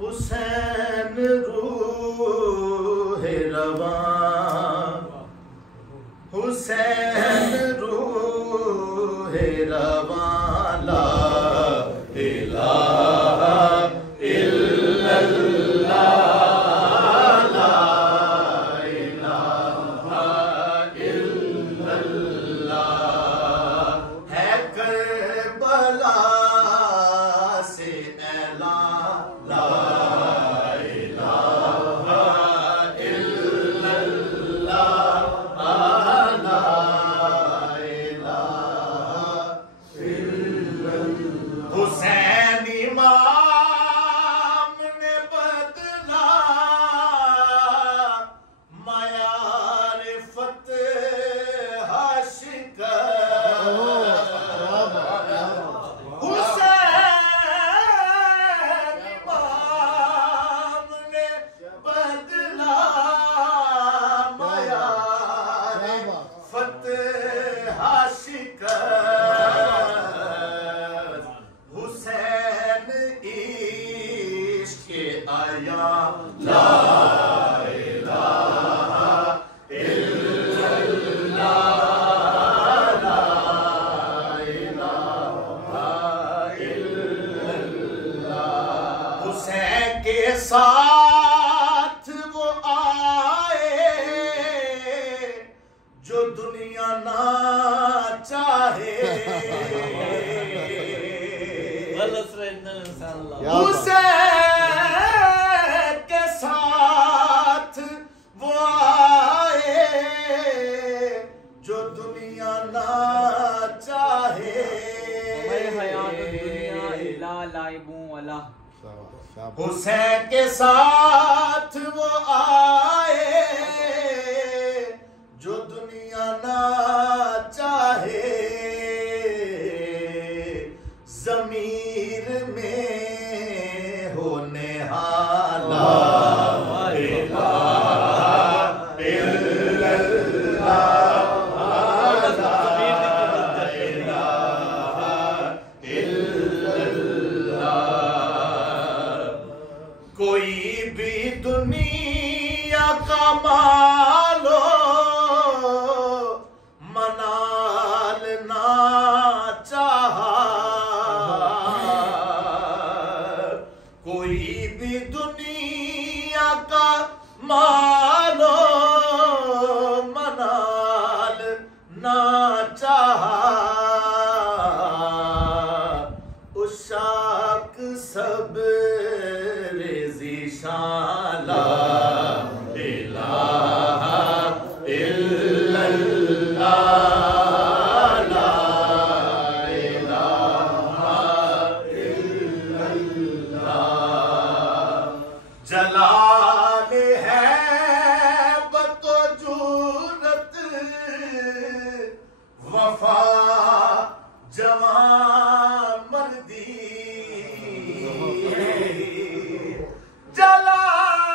हुसैन रूह रवां, हुसैन रूह रवां, ला इलाहा इल्लल्लाह, ला इलाहा इल्लल्लाह। है करबला से ऐलान, ला इलाहा इल्लल्लाह, ला इलाहा इल्लल्लाह। हुसैन इमाम ने बदला मायारिफत हाशिकर, हुसैन इमाम ने बदला मायारिफत हाशिकर। हुसैन इश्क आया, ला इलाहा इल्लल्लाह, ला इलाहा इल्लल्लाह। हुसैन के साथ वो आए जो दुनिया ना चाहे, हुसैन के साथ वो आए जो दुनिया ना चाहे। हुसैन के साथ वो आए जो दुनिया ना चाहे। ज़मीर में होने हाला, इलाहा इल्लल्लाह, ला इलाहा इल्लल्लाह। कोई भी दुनिया का मालो मनाल ना चाहा, कोई भी दुनिया का मालो मनाल ना चाहा। उशाक सब रेज़िशान, ला इलाहा इल्लल्लाह, ला इलाहा इल्लल्लाह। जलाल है बतो जूरत, वफा जवां मर्दी।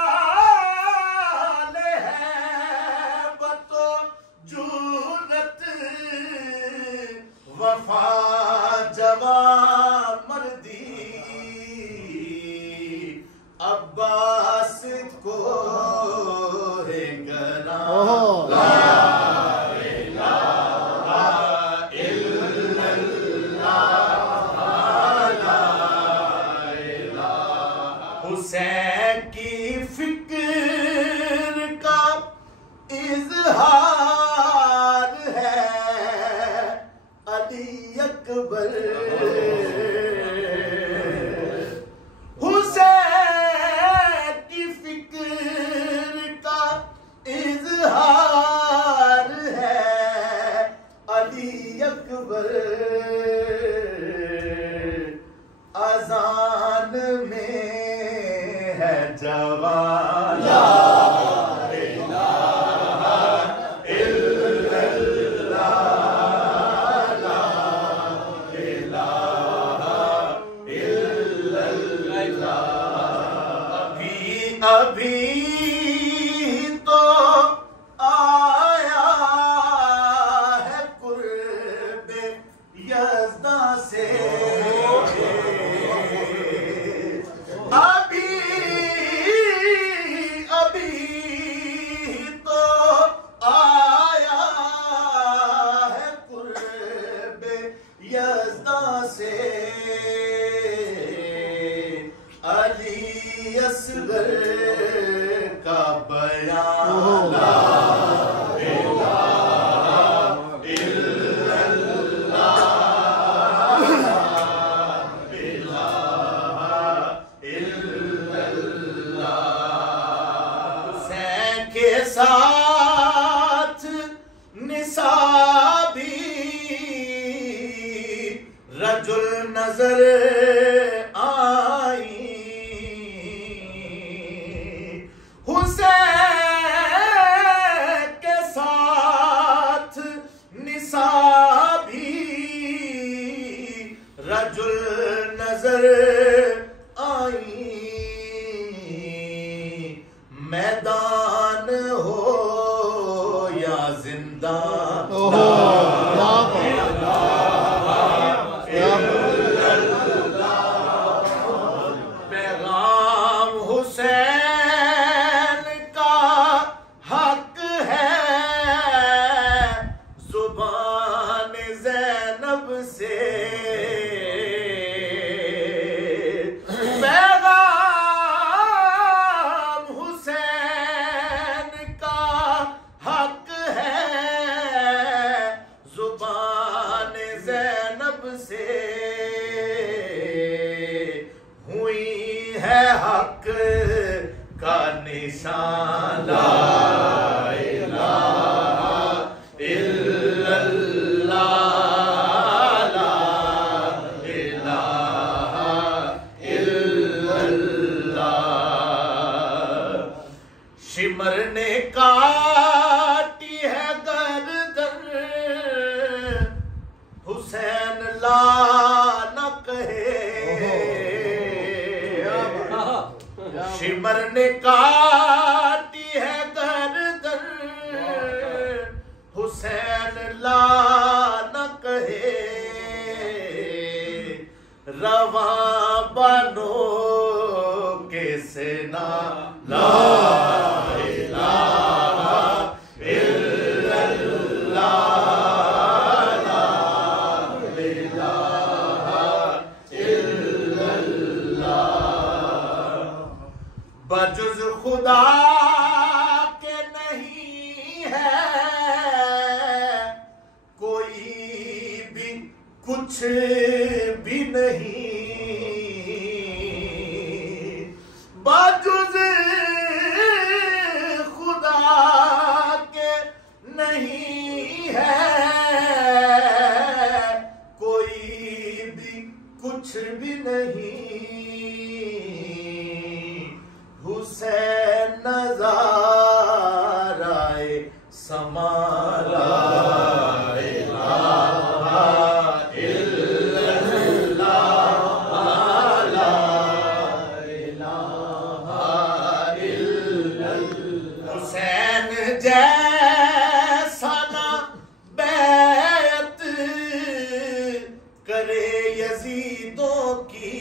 जलाल है बतो जूरत, वफा जवां मर्दी। अब्बास को है गना, ला इलाहा इल्लल्लाह, ला इलाहा। हुसैन की फिक्र का इजहार है अली अकबर। हुसैन की फिक्र का इजहार है अली अकबर। अजान में है जवान, ला इलाहा इल्लल्लाह, ला इलाहा इल्लल्लाह। अभी तो आया है कुर्बे यज़्दा से, अभी असगर का बयान ला इलाहा इल्लल्लाह इलाहा इल्लल्लाह। हुसैन के साथ निसाबी रजुल नजर आई, हुसैन के साथ निसाबी रजुल नजर आई। मैदान हो या जिंदान पैगाम हुसैन का हक है, जुबान ज़ैनब से पैगाम हुसैन का हक है, जुबान ज़ैनब से हुई है हक का निशान ला इलाहा इल्लल्लाह ला इलाहा इल्लल्लाह। शिमर ने काटी है गर्दन, हुसैन ला न कहे। शिमर ने काटी है गर्दन, हुसैन ला न कहे। रवा बनो के सेना ला इलाहा इल्लल्लाह ला इलाहा इल्लल्लाह। बजुज़ खुदा के नहीं है कोई भी, कुछ भी नहीं। बजुज़ खुदा के नहीं है कोई भी, कुछ भी नहीं। हुसैन नज़ाराए समाला इलाहा इल्लल्लाह ला इलाहा इल्लल्लाह। हुसैन जैसा ना बैत करे यजीदों की,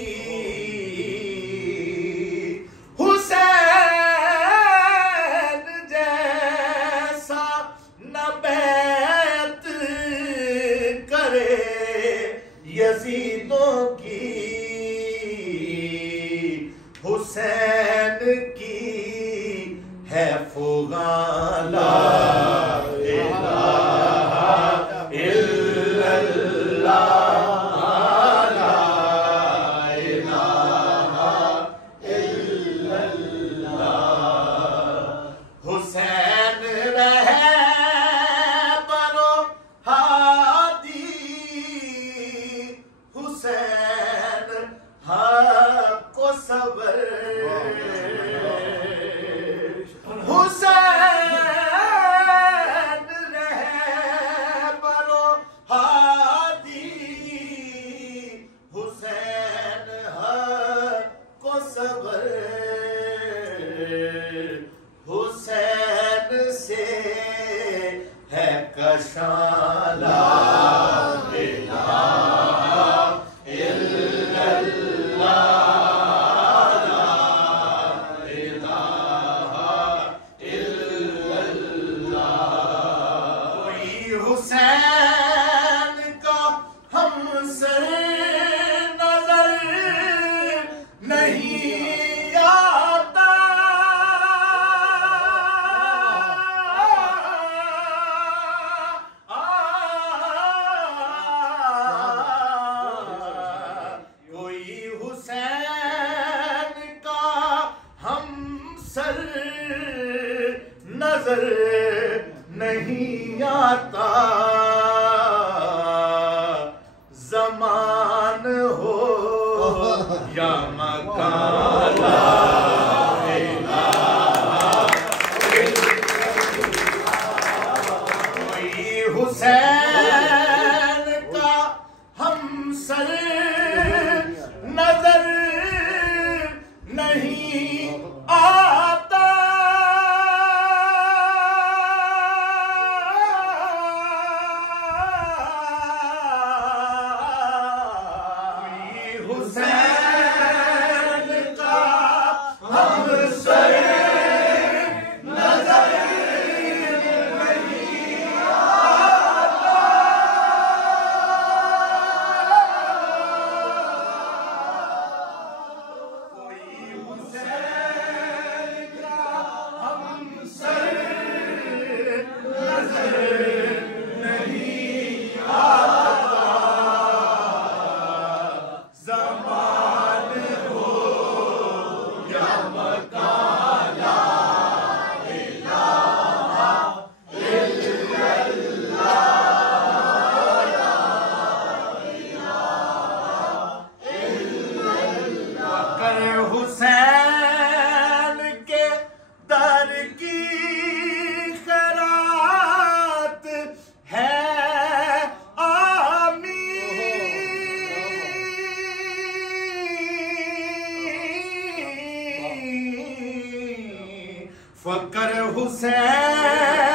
हुसैन जैसा न बैत करे यजीदों की। हुसैन की है फुगान ला इलाहा इल्लल्लाह ला इलाहा हुसैन रहे बरो हादी, हुसैन हक को सबर। हुसैन रहे बरो हादी, हुसैन हक को सबर। हुसैन से है कशां ला इलाहा इल्लल्लाह ला इलाहा इल्लल्लाह। कोई हुसैन का हमसे नजर नहीं आ नजर नहीं आता, जमान हो या मकान, कोई हुसैन का हमसर नजर नहीं आता, हुसैन का हमसर नजर नहीं आता, कोई हुसैन का हमसर नजर नहीं आता, ज़मान हो या मकान, ला इलाहा इल्लल्लाह, ला इलाहा इल्लल्लाह। कर हुसैन के दर की खैरात है फकर हुसैन